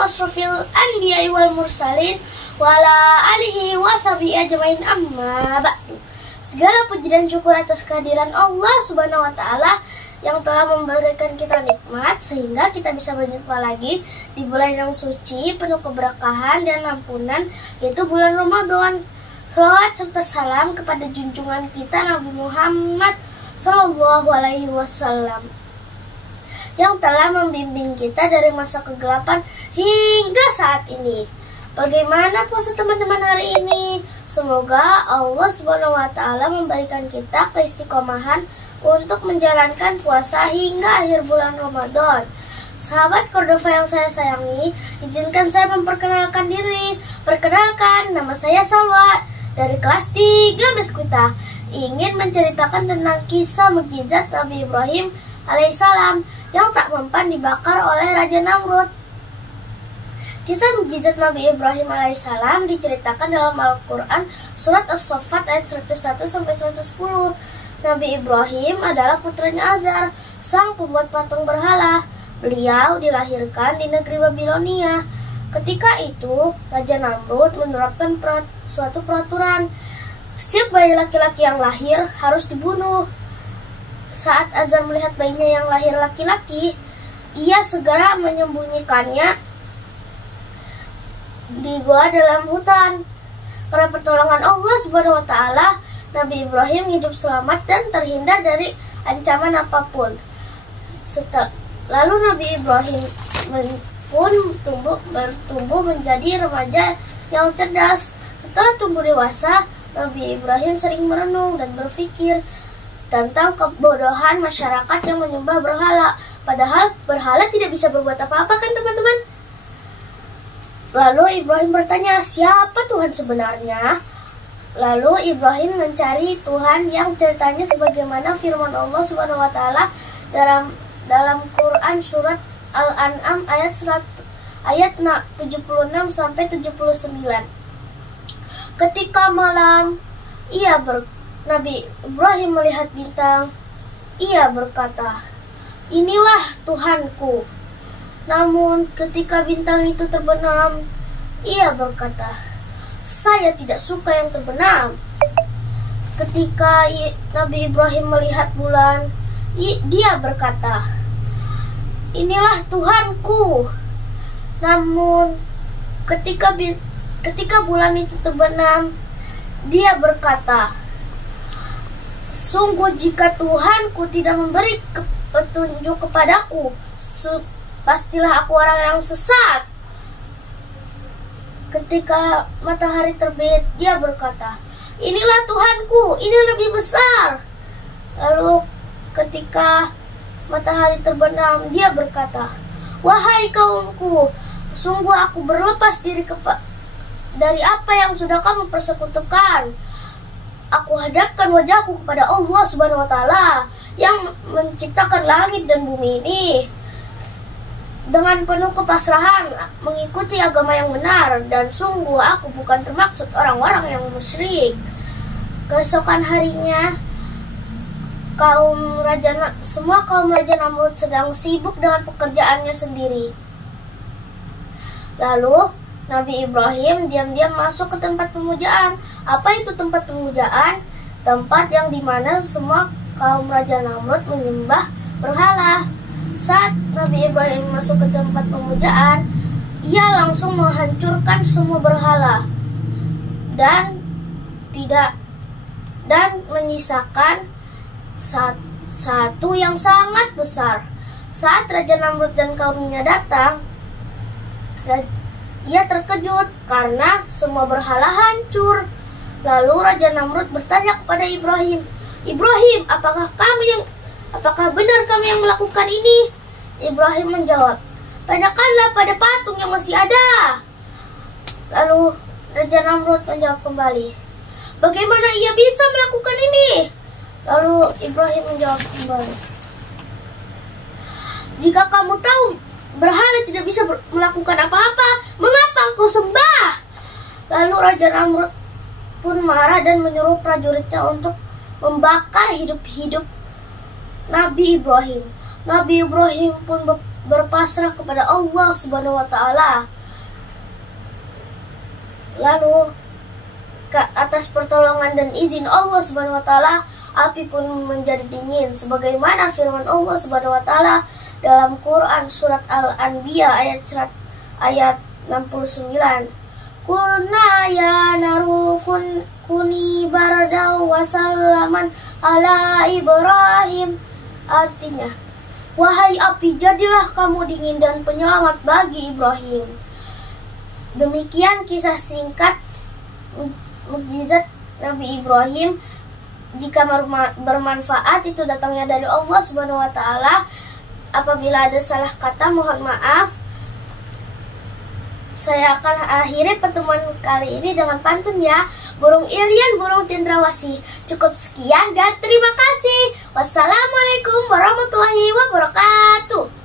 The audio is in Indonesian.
asrofil anbiya'i wal mursalin wa ala alihi wa sahbihi ajmain, amma ba'du. Segala puji dan syukur atas kehadiran Allah Subhanahu wa taala yang telah memberikan kita nikmat sehingga kita bisa berjumpa lagi di bulan yang suci penuh keberkahan dan ampunan, yaitu bulan Ramadan. Salawat serta salam kepada junjungan kita Nabi Muhammad Sallallahu Alaihi Wasallam yang telah membimbing kita dari masa kegelapan hingga saat ini. Bagaimana puasa teman-teman hari ini? Semoga Allah Subhanahu wa taala memberikan kita keistiqomahan untuk menjalankan puasa hingga akhir bulan Ramadan. Sahabat Cordova yang saya sayangi, izinkan saya memperkenalkan diri. Perkenalkan, nama saya Salwa dari kelas 3 Meskuta. Ingin menceritakan tentang kisah mukjizat Nabi Ibrahim alaihissalam yang tak mempan dibakar oleh Raja Namrud. Kisah mukjizat Nabi Ibrahim alaihissalam diceritakan dalam Al-Quran surat As-Saffat ayat 101-110. Nabi Ibrahim adalah putranya Azar, sang pembuat patung berhala. Beliau dilahirkan di negeri Babilonia. Ketika itu, Raja Namrud menerapkan suatu peraturan. Setiap bayi laki-laki yang lahir harus dibunuh. Saat Azar melihat bayinya yang lahir laki-laki, ia segera menyembunyikannya di gua dalam hutan. Karena pertolongan Allah Subhanahu wa taala, Nabi Ibrahim hidup selamat dan terhindar dari ancaman apapun. Lalu Nabi Ibrahim pun bertumbuh menjadi remaja yang cerdas. Setelah tumbuh dewasa, Nabi Ibrahim sering merenung dan berpikir tentang kebodohan masyarakat yang menyembah berhala. Padahal berhala tidak bisa berbuat apa-apa, kan teman-teman? Lalu Ibrahim bertanya, siapa Tuhan sebenarnya? Lalu Ibrahim mencari Tuhan yang ceritanya sebagaimana firman Allah Subhanahu wa taala dalam Quran surat Al-An'am ayat 76 sampai 79. Ketika malam, Nabi Ibrahim melihat bintang. Ia berkata, "Inilah Tuhanku." Namun ketika bintang itu terbenam, ia berkata, "Saya tidak suka yang terbenam." Ketika Nabi Ibrahim melihat bulan, dia berkata, "Inilah Tuhanku." Namun ketika bulan itu terbenam, dia berkata, "Sungguh jika Tuhanku tidak memberi petunjuk kepadaku, pastilah aku orang yang sesat." Ketika matahari terbit, dia berkata, "Inilah Tuhanku, ini lebih besar." Lalu ketika matahari terbenam, dia berkata, "Wahai kaumku, sungguh aku berlepas diri dari apa yang sudah kamu persekutukan. Aku hadapkan wajahku kepada Allah Subhanahu wa taala yang menciptakan langit dan bumi ini dengan penuh kepasrahan mengikuti agama yang benar, dan sungguh aku bukan termaksud orang-orang yang musyrik." Keesokan harinya, semua kaum Raja Namrud sedang sibuk dengan pekerjaannya sendiri. Lalu Nabi Ibrahim diam-diam masuk ke tempat pemujaan. Apa itu tempat pemujaan? Tempat yang dimana semua kaum Raja Namrud menyembah berhala. Saat Nabi Ibrahim masuk ke tempat pemujaan, ia langsung menghancurkan semua berhala dan menyisakan satu yang sangat besar. Saat Raja Namrud dan kaumnya datang, ia terkejut karena semua berhala hancur. Lalu Raja Namrud bertanya kepada Ibrahim, "Ibrahim, apakah benar kami yang melakukan ini?" Ibrahim menjawab, "Tanyakanlah pada patung yang masih ada." Lalu Raja Namrud menjawab kembali, "Bagaimana ia bisa melakukan ini?" Lalu Ibrahim menjawab kembali, "Jika kamu tahu berhala tidak bisa melakukan apa-apa, mengapa engkau sembah?" Lalu Raja Namrud pun marah dan menyuruh prajuritnya untuk membakar hidup-hidup Nabi Ibrahim. Nabi Ibrahim pun berpasrah kepada Allah Subhanahu wa taala. Lalu atas pertolongan dan izin Allah Subhanahu wa taala, api pun menjadi dingin sebagaimana firman Allah Subhanahu wa taala dalam Quran surat Al-Anbiya ayat 69. Qulna ya naru kuni bardaw wa salaman ala Ibrahim. Artinya, wahai api, jadilah kamu dingin dan penyelamat bagi Ibrahim. Demikian kisah singkat mukjizat Nabi Ibrahim. Jika bermanfaat, itu datangnya dari Allah Subhanahu wa taala. Apabila ada salah kata, mohon maaf. Saya akan akhiri pertemuan kali ini dengan pantun ya. Burung Irian, burung cendrawasih. Cukup sekian dan terima kasih. Wassalamualaikum warahmatullahi wabarakatuh.